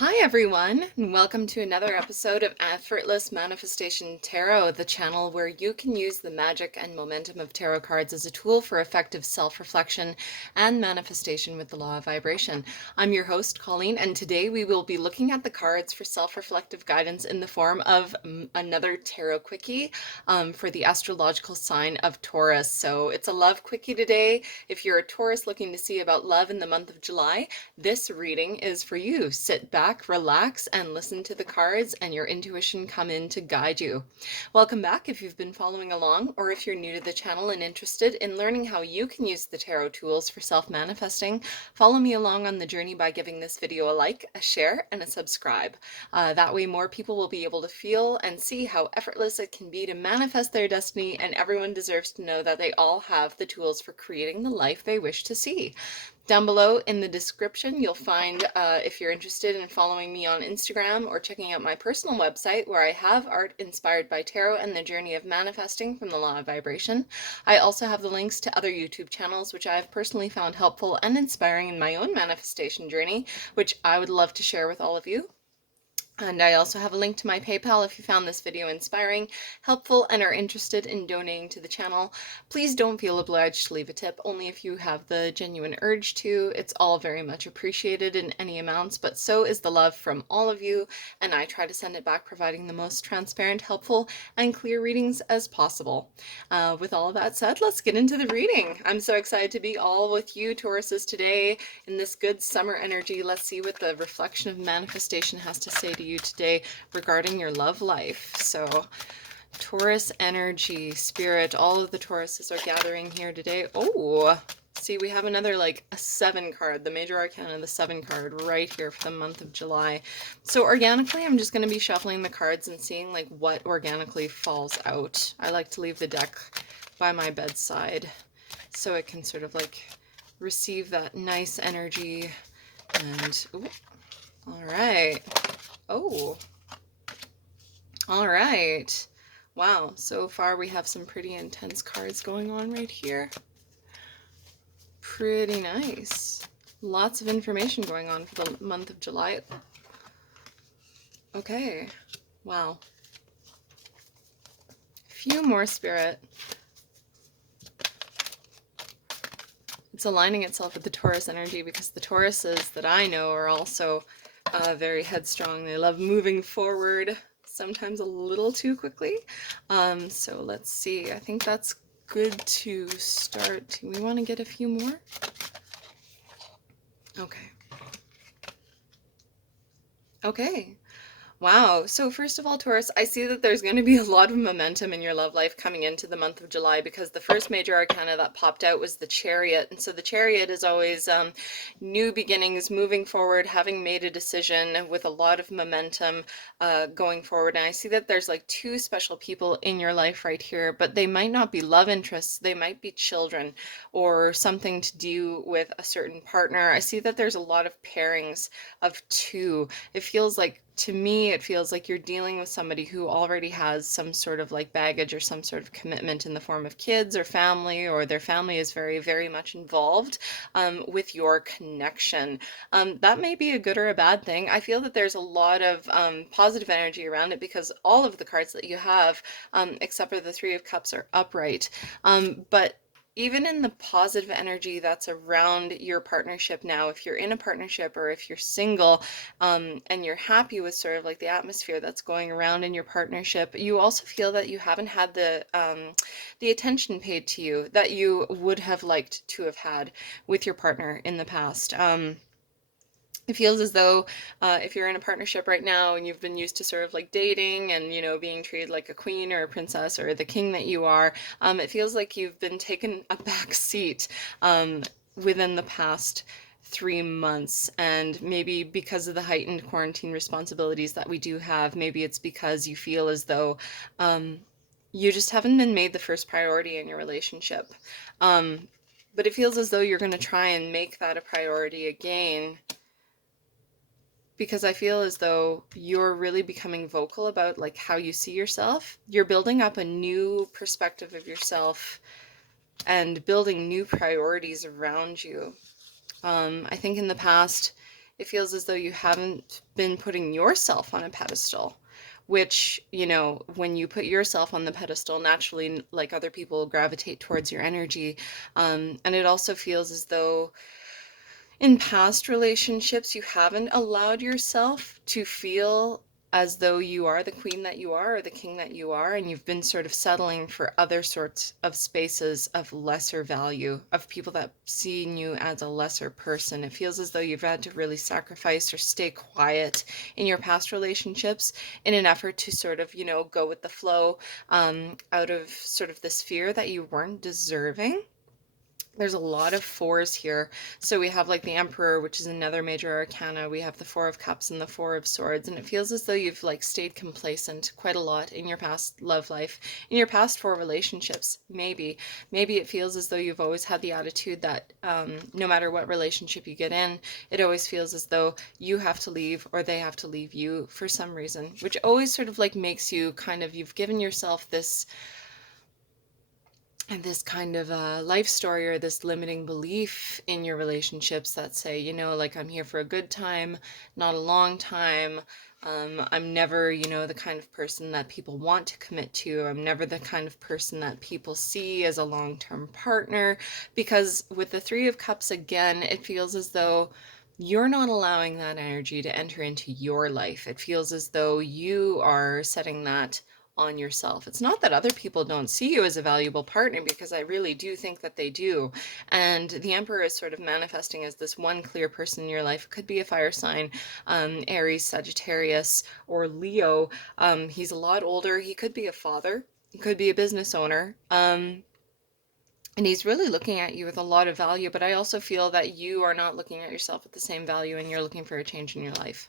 Hi everyone, and welcome to another episode of Effortless Manifestation Tarot, the channel where you can use the magic and momentum of tarot cards as a tool for effective self-reflection and manifestation with the law of vibration. I'm your host, Colleen, and today we will be looking at the cards for self-reflective guidance in the form of another tarot quickie for the astrological sign of Taurus. So it's a love quickie today. If you're a Taurus looking to see about love in the month of July, this reading is for you. Sit back, relax, and listen to the cards and your intuition come in to guide you. Welcome back if you've been following along, or if you're new to the channel and interested in learning how you can use the tarot tools for self-manifesting, follow me along on the journey by giving this video a like, a share, and a subscribe. That way more people will be able to feel and see how effortless it can be to manifest their destiny, and everyone deserves to know that they all have the tools for creating the life they wish to see. Down below in the description, you'll find, if you're interested in following me on Instagram or checking out my personal website where I have art inspired by tarot and the journey of manifesting from the law of vibration. I also have the links to other YouTube channels which I have personally found helpful and inspiring in my own manifestation journey, which I would love to share with all of you. And I also have a link to my PayPal if you found this video inspiring, helpful, and are interested in donating to the channel. Please don't feel obliged to leave a tip, only if you have the genuine urge to. It's all very much appreciated in any amounts, but so is the love from all of you, and I try to send it back providing the most transparent, helpful, and clear readings as possible. With all of that said, let's get into the reading. I'm so excited to be all with you, Tauruses, today in this good summer energy. Let's see what the reflection of manifestation has to say to you today regarding your love life. So Taurus energy, spirit, all of the Tauruses are gathering here today. Oh, see, we have another like a 7 card, the major arcana, the 7 card right here for the month of July. So organically, I'm just going to be shuffling the cards and seeing like what organically falls out. I like to leave the deck by my bedside so it can sort of like receive that nice energy. And ooh, all right. Oh, all right. Wow, so far we have some pretty intense cards going on right here. Pretty nice. Lots of information going on for the month of July. Okay, wow. A few more, Spirit. It's aligning itself with the Taurus energy because the Tauruses that I know are also very headstrong. They love moving forward, sometimes a little too quickly. So let's see. I think that's good to start. Do we want to get a few more? Okay. Okay. Wow. So first of all, Taurus, I see that there's going to be a lot of momentum in your love life coming into the month of July because the first major arcana that popped out was the Chariot. And so the Chariot is always new beginnings, moving forward, having made a decision with a lot of momentum going forward. And I see that there's like 2 special people in your life right here, but they might not be love interests. They might be children or something to do with a certain partner. I see that there's a lot of pairings of 2. It feels like, to me, it feels like you're dealing with somebody who already has some sort of like baggage or some sort of commitment in the form of kids or family, or their family is very, very much involved with your connection. That may be a good or a bad thing. I feel that there's a lot of positive energy around it because all of the cards that you have, except for the 3 of Cups, are upright. But even in the positive energy that's around your partnership now, if you're in a partnership or if you're single, and you're happy with sort of like the atmosphere that's going around in your partnership, you also feel that you haven't had the attention paid to you that you would have liked to have had with your partner in the past. It feels as though if you're in a partnership right now and you've been used to sort of like dating and, you know, being treated like a queen or a princess or the king that you are, it feels like you've been taken a back seat within the past 3 months. And maybe because of the heightened quarantine responsibilities that we do have, maybe it's because you feel as though you just haven't been made the first priority in your relationship. But it feels as though you're going to try and make that a priority again, because I feel as though you're really becoming vocal about like how you see yourself. You're building up a new perspective of yourself and building new priorities around you. I think in the past It feels as though you haven't been putting yourself on a pedestal, which, you know, when you put yourself on the pedestal, naturally, like, other people gravitate towards your energy. And it also feels as though in past relationships, you haven't allowed yourself to feel as though you are the queen that you are or the king that you are, and you've been sort of settling for other sorts of spaces of lesser value, of people that seeing you as a lesser person. It feels as though you've had to really sacrifice or stay quiet in your past relationships in an effort to sort of, you know, go with the flow, out of sort of this fear that you weren't deserving. There's a lot of fours here. So we have like the Emperor, which is another major arcana. We have the Four of Cups and the Four of Swords. And it feels as though you've like stayed complacent quite a lot in your past love life, in your past 4 relationships. Maybe it feels as though you've always had the attitude that no matter what relationship you get in, it always feels as though you have to leave or they have to leave you for some reason, which always sort of like makes you kind of, you've given yourself this kind of a life story or this limiting belief in your relationships that say, you know, like, I'm here for a good time, not a long time. I'm never, you know, the kind of person that people want to commit to. I'm never the kind of person that people see as a long-term partner. Because with the Three of Cups, again, it feels as though you're not allowing that energy to enter into your life. It feels as though you are setting that on yourself. It's not that other people don't see you as a valuable partner, because I really do think that they do. And the Emperor is sort of manifesting as this one clear person in your life. It could be a fire sign, Aries, Sagittarius, or Leo. He's a lot older. He could be a father. He could be a business owner. And he's really looking at you with a lot of value, but I also feel that you are not looking at yourself with the same value, and you're looking for a change in your life.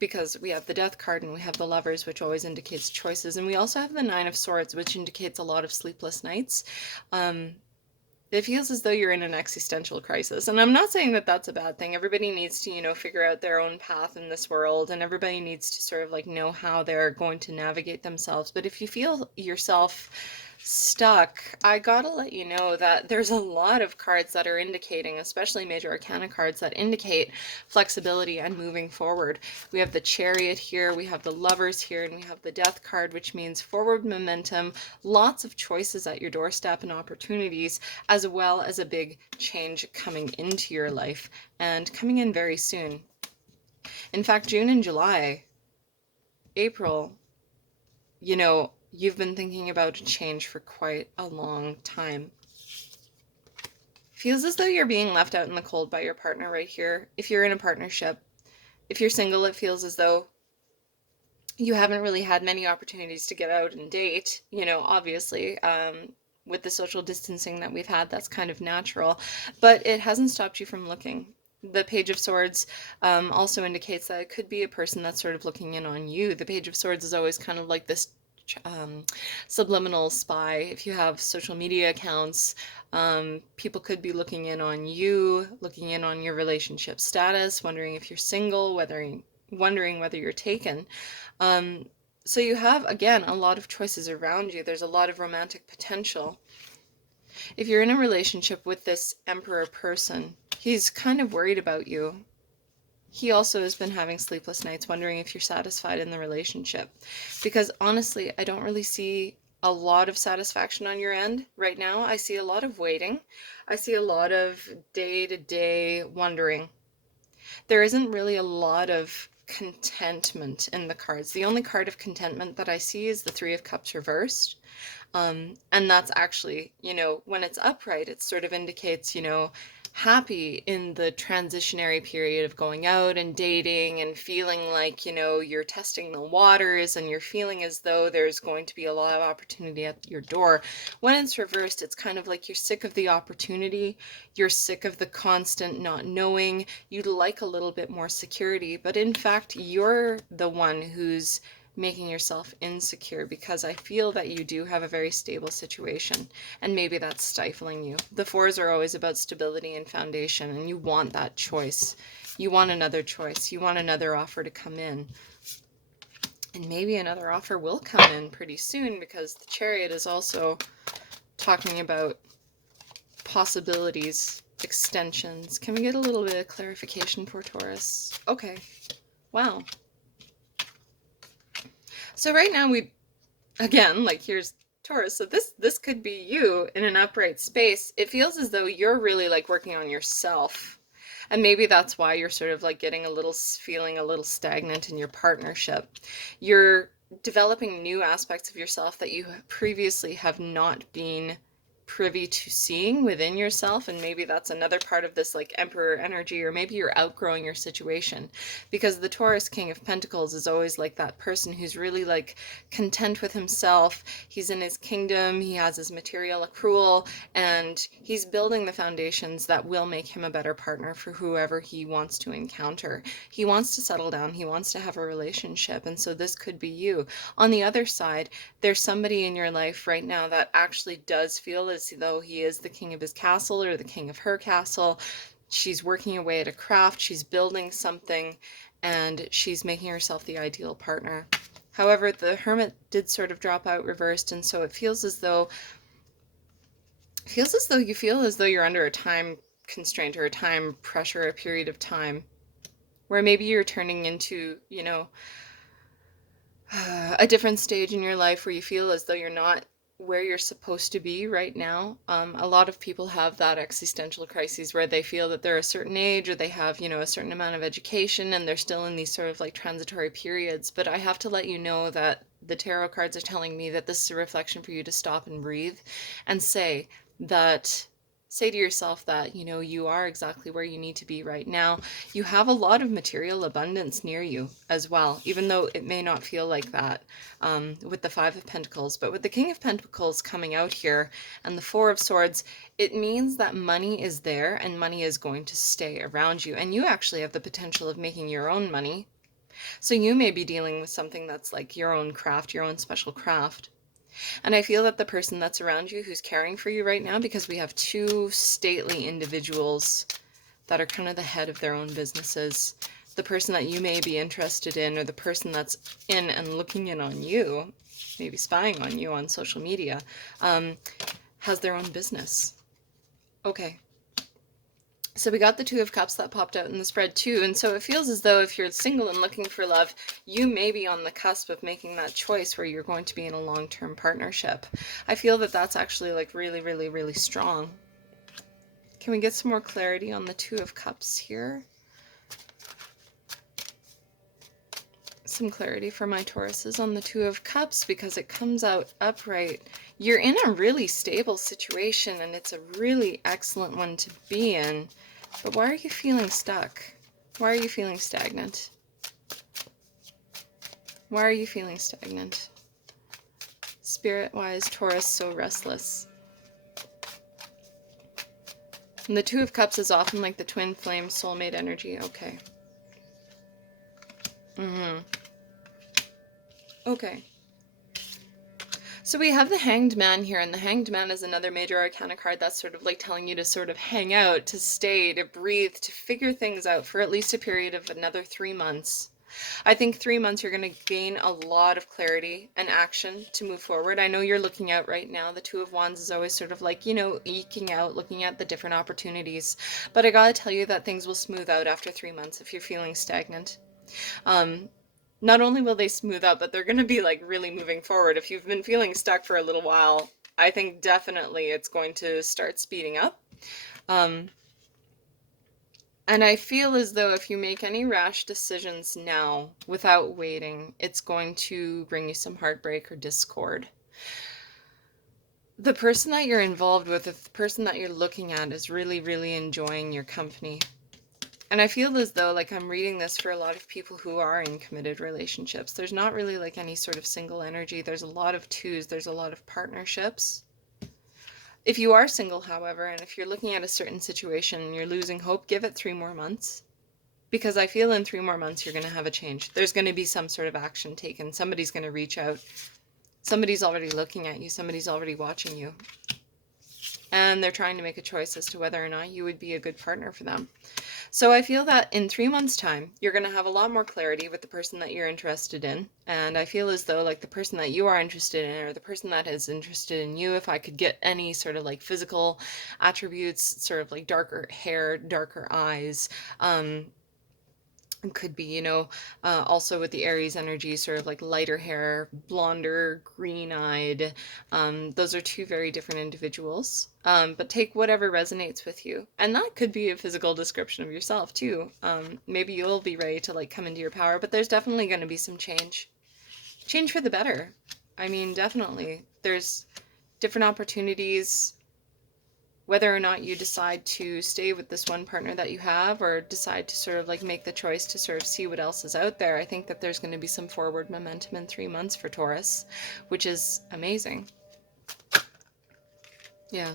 Because we have the Death card and we have the Lovers, which always indicates choices, and we also have the Nine of Swords, which indicates a lot of sleepless nights. It feels as though you're in an existential crisis, and I'm not saying that that's a bad thing. Everybody needs to, you know, figure out their own path in this world, and everybody needs to sort of like know how they're going to navigate themselves. But if you feel yourself stuck, I gotta let you know that there's a lot of cards that are indicating, especially major arcana cards, that indicate flexibility and moving forward. We have the Chariot here, we have the Lovers here, and we have the Death card, which means forward momentum, lots of choices at your doorstep and opportunities, as well as a big change coming into your life, and coming in very soon. In fact, June and July, April, you know, you've been thinking about a change for quite a long time. Feels as though you're being left out in the cold by your partner right here. If you're in a partnership, if you're single, it feels as though you haven't really had many opportunities to get out and date, you know, obviously. With the social distancing that we've had, that's kind of natural, but it hasn't stopped you from looking. The Page of Swords also indicates that it could be a person that's sort of looking in on you. The Page of Swords is always kind of like this subliminal spy. If you have social media accounts, people could be looking in on you, looking in on your relationship status, wondering if you're single, wondering whether you're taken. So you have, again, a lot of choices around you. There's a lot of romantic potential. If you're in a relationship with this Emperor person, he's kind of worried about you. He also has been having sleepless nights, wondering if you're satisfied in the relationship. Because honestly, I don't really see a lot of satisfaction on your end right now. I see a lot of waiting. I see a lot of day-to-day wondering. There isn't really a lot of contentment in the cards. The only card of contentment that I see is the Three of Cups reversed. And that's actually, you know, when it's upright, it sort of indicates, you know, happy in the transitionary period of going out and dating and feeling like, you know, you're testing the waters and you're feeling as though there's going to be a lot of opportunity at your door. When it's reversed, it's kind of like you're sick of the opportunity, you're sick of the constant not knowing, you'd like a little bit more security, but in fact, you're the one who's making yourself insecure, because I feel that you do have a very stable situation, and maybe that's stifling you. The fours are always about stability and foundation, and you want that choice. You want another choice. You want another offer to come in. And maybe another offer will come in pretty soon, because the Chariot is also talking about possibilities extensions. Can we get a little bit of clarification for Taurus? Okay. Wow. So right now again, like here's Taurus. So this could be you in an upright space. It feels as though you're really like working on yourself. And maybe that's why you're sort of like getting feeling a little stagnant in your partnership. You're developing new aspects of yourself that you previously have not been privy to seeing within yourself, and maybe that's another part of this like emperor energy, or maybe you're outgrowing your situation, because the Taurus King of Pentacles is always like that person who's really like content with himself. He's in his kingdom, he has his material accrual, and he's building the foundations that will make him a better partner for whoever he wants to encounter. He wants to settle down, he wants to have a relationship, and so this could be you. On the other side, there's somebody in your life right now that actually does feel as though he is the king of his castle or the king of her castle. She's working away at a craft, she's building something, and she's making herself the ideal partner. However, the Hermit did sort of drop out reversed, and so it feels as though you feel as though you're under a time constraint or a time pressure, a period of time where maybe you're turning into, you know, a different stage in your life where you feel as though you're not where you're supposed to be right now. A lot of people have that existential crises where they feel that they're a certain age, or they have, you know, a certain amount of education, and they're still in these sort of like transitory periods. But I have to let you know that the tarot cards are telling me that this is a reflection for you to stop and breathe and say to yourself that, you know, you are exactly where you need to be right now. You have a lot of material abundance near you as well, even though it may not feel like that with the Five of Pentacles. But with the King of Pentacles coming out here and the Four of Swords, it means that money is there and money is going to stay around you. And you actually have the potential of making your own money. So you may be dealing with something that's like your own craft, your own special craft. And I feel that the person that's around you who's caring for you right now, because we have two stately individuals that are kind of the head of their own businesses, the person that you may be interested in, or the person that's in and looking in on you, maybe spying on you on social media, has their own business. Okay. So we got the Two of Cups that popped out in the spread too, and so it feels as though if you're single and looking for love, you may be on the cusp of making that choice where you're going to be in a long-term partnership. I feel that that's actually like really, really, really strong. Can we get some more clarity on the Two of Cups here? Some clarity for my Tauruses on the Two of Cups, because it comes out upright. You're in a really stable situation, and it's a really excellent one to be in. But why are you feeling stuck? Why are you feeling stagnant? Why are you feeling stagnant? Spirit-wise, Taurus, so restless. And the Two of Cups is often like the twin flame soulmate energy. Okay. Okay. So we have the Hanged Man here, and the Hanged Man is another major arcana card that's sort of like telling you to sort of hang out, to stay, to breathe, to figure things out for at least a period of another 3 months. I think 3 months you're going to gain a lot of clarity and action to move forward. I know you're looking out right now. The Two of Wands is always sort of like, you know, eking out, looking at the different opportunities. But I gotta tell you that things will smooth out after 3 months if you're feeling stagnant. Not only will they smooth out, but they're going to be like really moving forward. If you've been feeling stuck for a little while, I think definitely it's going to start speeding up. And I feel as though if you make any rash decisions now without waiting, it's going to bring you some heartbreak or discord. The person that you're involved with, the person that you're looking at, is really, really enjoying your company. And I feel as though, like, I'm reading this for a lot of people who are in committed relationships. There's not really, like, any sort of single energy. There's a lot of twos. There's a lot of partnerships. If you are single, however, and if you're looking at a certain situation and you're losing hope, give it 3 more months. Because I feel in 3 more months you're going to have a change. There's going to be some sort of action taken. Somebody's going to reach out. Somebody's already looking at you. Somebody's already watching you. and they're trying to make a choice as to whether or not you would be a good partner for them. So I feel that in 3 months' time, you're going to have a lot more clarity with the person that you're interested in. And I feel as though like the person that you are interested in, or the person that is interested in you, if I could get any sort of like physical attributes, sort of like darker hair, darker eyes, it could be, also with the Aries energy, sort of like lighter hair, blonder, green-eyed. Those are two very different individuals. But take whatever resonates with you. And that could be a physical description of yourself too. Maybe you'll be ready to like come into your power, but there's definitely going to be some change. Change for the better. I mean, definitely. There's different opportunities, whether or not you decide to stay with this one partner that you have, or decide to sort of like make the choice to sort of see what else is out there. I think that there's going to be some forward momentum in 3 months for Taurus, which is amazing. Yeah.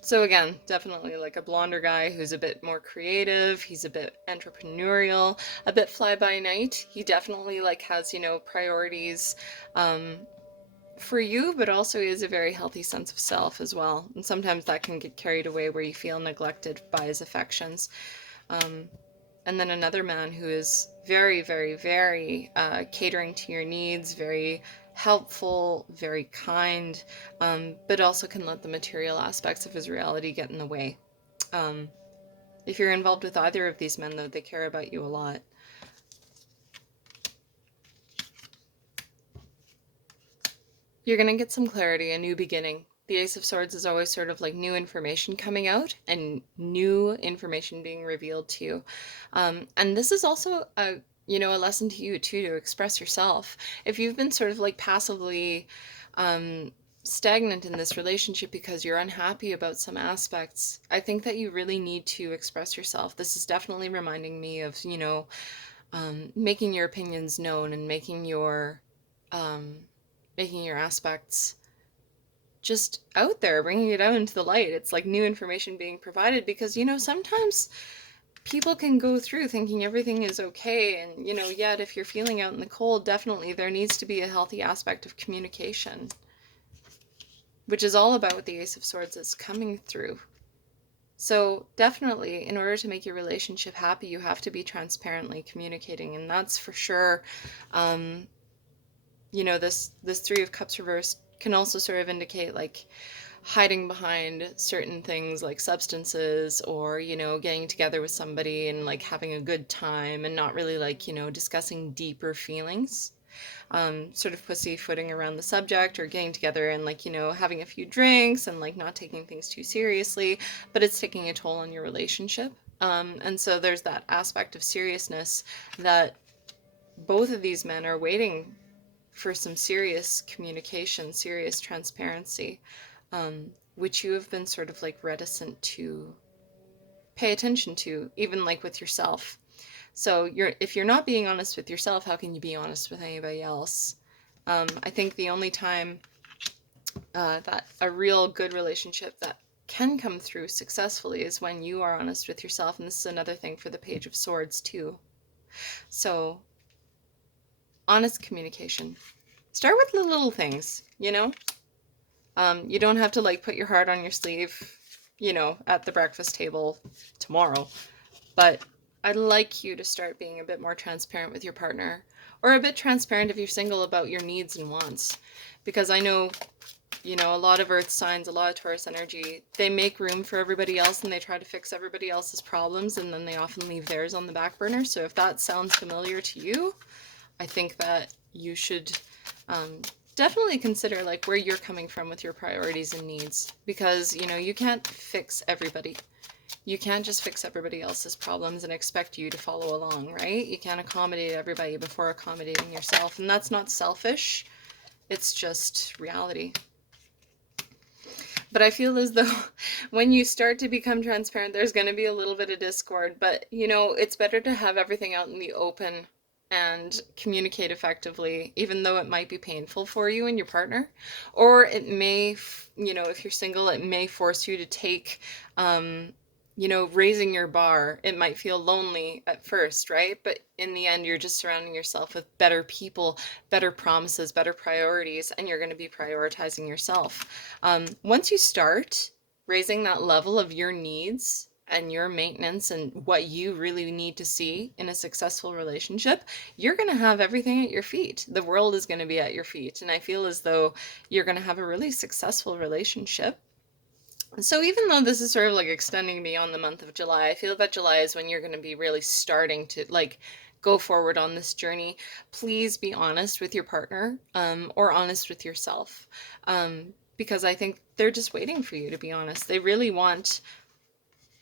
So again, definitely like a blonder guy who's a bit more creative. He's a bit entrepreneurial, a bit fly by night. He definitely like has, priorities, for you, but also is a very healthy sense of self as well. And sometimes that can get carried away where you feel neglected by his affections. And then another man who is very, very, very catering to your needs, very helpful, very kind, but also can let the material aspects of his reality get in the way. If you're involved with either of these men, though, they care about you a lot. You're going to get some clarity, a new beginning. The Ace of Swords is always sort of like new information coming out and new information being revealed to you. And this is also a lesson to you too, to express yourself. If you've been sort of like passively stagnant in this relationship because you're unhappy about some aspects, I think that you really need to express yourself. This is definitely reminding me of, making your opinions known and making your aspects just out there, bringing it out into the light. It's like new information being provided, because sometimes people can go through thinking everything is okay, and yet if you're feeling out in the cold, definitely there needs to be a healthy aspect of communication, which is all about what the Ace of Swords is coming through. So definitely, in order to make your relationship happy, you have to be transparently communicating, and that's for sure. This Three of Cups reversed can also sort of indicate like hiding behind certain things like substances, or getting together with somebody and like having a good time and not really like discussing deeper feelings, sort of pussyfooting around the subject, or getting together and like having a few drinks and like not taking things too seriously, but it's taking a toll on your relationship. And so there's that aspect of seriousness that both of these men are waiting for, some serious communication, serious transparency, which you have been sort of like reticent to pay attention to, even like with yourself. So if you're not being honest with yourself, how can you be honest with anybody else? I think the only time that a real good relationship that can come through successfully is when you are honest with yourself. And this is another thing for the Page of Swords too. So honest communication. Start with the little things, you don't have to like put your heart on your sleeve, at the breakfast table tomorrow. But I'd like you to start being a bit more transparent with your partner, or a bit transparent if you're single about your needs and wants. Because I know, a lot of earth signs, a lot of Taurus energy, they make room for everybody else and they try to fix everybody else's problems, and then they often leave theirs on the back burner. So if that sounds familiar to you, I think that you should definitely consider like where you're coming from with your priorities and needs, because you can't fix everybody. You can't just fix everybody else's problems and expect you to follow along, right? You can't accommodate everybody before accommodating yourself, and that's not selfish, it's just reality. But I feel as though when you start to become transparent, there's going to be a little bit of discord, but it's better to have everything out in the open and communicate effectively, even though it might be painful for you and your partner, or it may, if you're single, it may force you to take raising your bar. It might feel lonely at first, right? But in the end, you're just surrounding yourself with better people, better promises, better priorities, and you're going to be prioritizing yourself. Once you start raising that level of your needs and your maintenance and what you really need to see in a successful relationship, you're going to have everything at your feet. The world is going to be at your feet. And I feel as though you're going to have a really successful relationship. So even though this is sort of like extending beyond the month of July, I feel that July is when you're going to be really starting to like go forward on this journey. Please be honest with your partner, or honest with yourself, because I think they're just waiting for you to be honest. They really want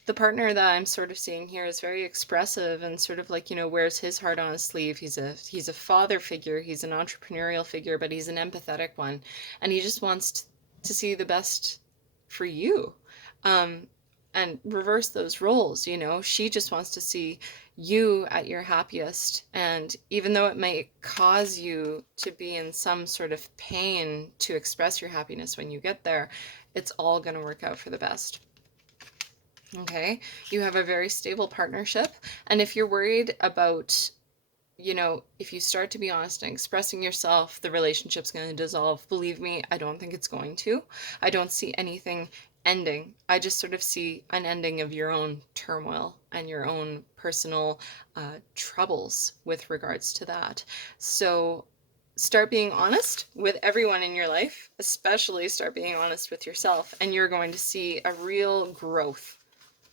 the partner that I'm sort of seeing here is very expressive and sort of like, wears his heart on his sleeve. He's a father figure, he's an entrepreneurial figure, but he's an empathetic one. And he just wants to see the best for you. Um, and reverse those roles, She just wants to see you at your happiest. And even though it may cause you to be in some sort of pain to express your happiness when you get there, it's all going to work out for the best. Okay, you have a very stable partnership. And if you're worried about, if you start to be honest and expressing yourself, the relationship's going to dissolve. Believe me, I don't think it's going to. I don't see anything ending. I just sort of see an ending of your own turmoil and your own personal troubles with regards to that. So start being honest with everyone in your life, especially start being honest with yourself, and you're going to see a real growth,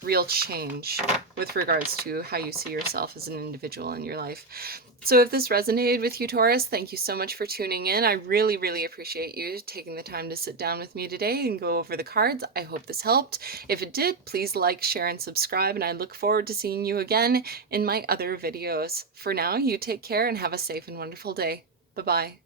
real change with regards to how you see yourself as an individual in your life. So if this resonated with you, Taurus, thank you so much for tuning in. I really, really appreciate you taking the time to sit down with me today and go over the cards. I hope this helped. If it did, please like, share, and subscribe, and I look forward to seeing you again in my other videos. For now, you take care and have a safe and wonderful day. Bye-bye.